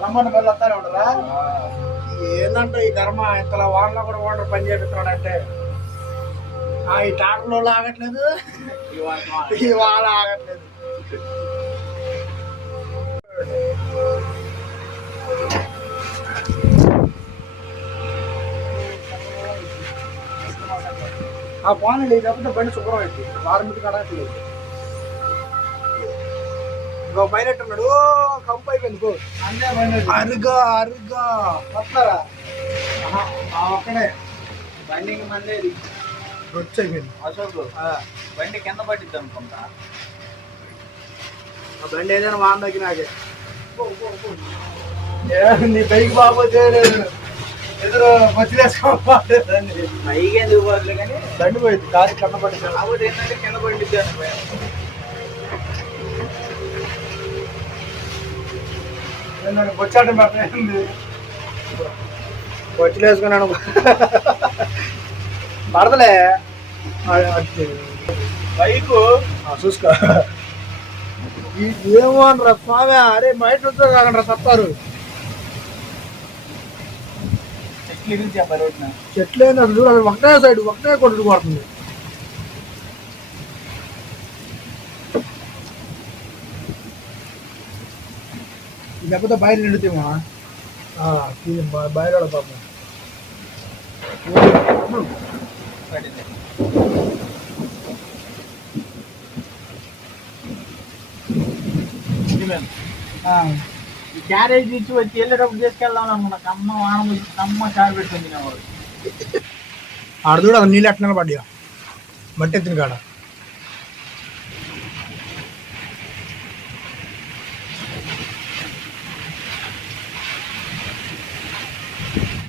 రమ్మని మళ్ళీ వస్తానే ఉండరా? ఏంటంటే ఈ కర్మ ఇంతలా వాడలో కూడా ఓనర్ పని చేపిస్తున్నాడంటే ఈ ట్రాక్టర్లో ఆగట్లేదు, ఈ వాళ్ళ ఆగట్లేదు. పోనండి, లేకపోతే బండి శుభ్రం అయిపోయింది. వారం కడగట్లేదు. ఇంకో పైలట్ ఉన్నాడు, కంపు అయిపోయింది. అరుగా అరుగా వస్తారా? ఒక్కడే బండికి మందేది రొచ్చు అయిపోయింది. అశోక్ బండి కింద పట్టిద్ది అనుకుంటా. ఆ బండి ఏదైనా వాన తగ్గినాకే నీ బైక్ బాబోతే ఎదురు వచ్చేసుకోవాలి. పైకి ఎందుకు పోతుంది కానీ బండి పోయింది, కారు కింద పట్టింది. కాబట్టి ఏంటంటే కింద పట్టిద్ది అని వచ్చాట పడుతుంది. వచ్చి వేసుకున్నాను పడతలే బైకు చూసుకో. ఏమో అనరా స్వామి, అరే బయట వచ్చా కాకుండా సత్తారు. చెట్లు ఏంది అసలు చూడాలి, ఒకటే సైడ్ ఒకటే కొట్టుకు పడుతుంది. లేకపోతే బయట నిండుతేమా బయట పాపం క్యారేజ్ ఇచ్చి వచ్చి వెళ్ళేటప్పుడు తీసుకెళ్దాం అనుకున్నా. కమ్మ వాన కమ్మ కారు పెట్టుకుని ఆడ చూడ నీళ్ళు ఎట్లా పడ్డా మట్టి ఎత్తిన కాడ